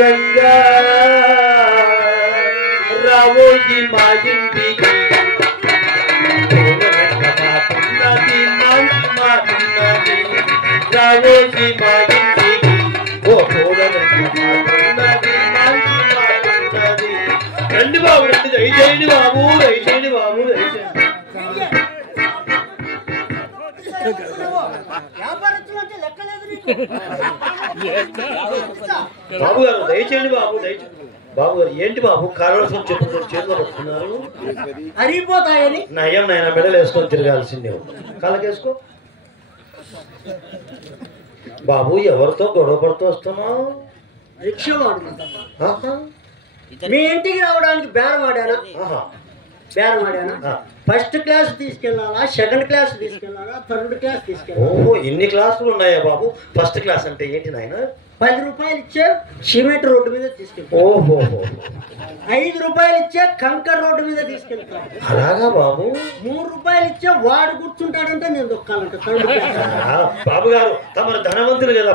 రంగా రావోయి మా ఇంటికి రావోయి మా ఇంటికి ఓ రండి బాబు రండి దయచేయండి బాబు దయచేయండి బాబు దయచేయండి బాబు గారు దయచేయండి బాబు దయచేయండి బాబు గారు ఏంటి బాబు కారణం చెప్పుకొని చేతిలో పడుతున్నారు అరిగిపోతాయని నయం నాయన మెడలు వేసుకొని తిరగాల్సిందే కాళ్ళకేసుకో బాబు ఎవరితో గొడవ పడుతూ వస్తున్నావు రిక్షా వాడు మీ ఇంటికి రావడానికి బేరం ఆడానా ఫస్ట్ క్లాస్ తీసుకెళ్ళాలా సెకండ్ క్లాస్ తీసుకెళ్ళాలా థర్డ్ క్లాస్ తీసుకెళ్ళాలా ఓహో ఇన్ని క్లాసులు ఉన్నాయా బాబు ఫస్ట్ క్లాస్ అంటే ఏంటి నాయన 10 రూపాయలు ఇచ్చే సిమెంట్ రోడ్డు మీద తీసుకెళ్తాను ఓహో 5 రూపాయలు ఇచ్చే కంకర్ రోడ్డు మీద తీసుకెళ్తాను అలాగా బాబు 3 రూపాయలు ఇచ్చే వాడు కూర్చుంటాడంటే నేను దొక్కాలంట బాబు గారు తమరు ధనవంతులు కదా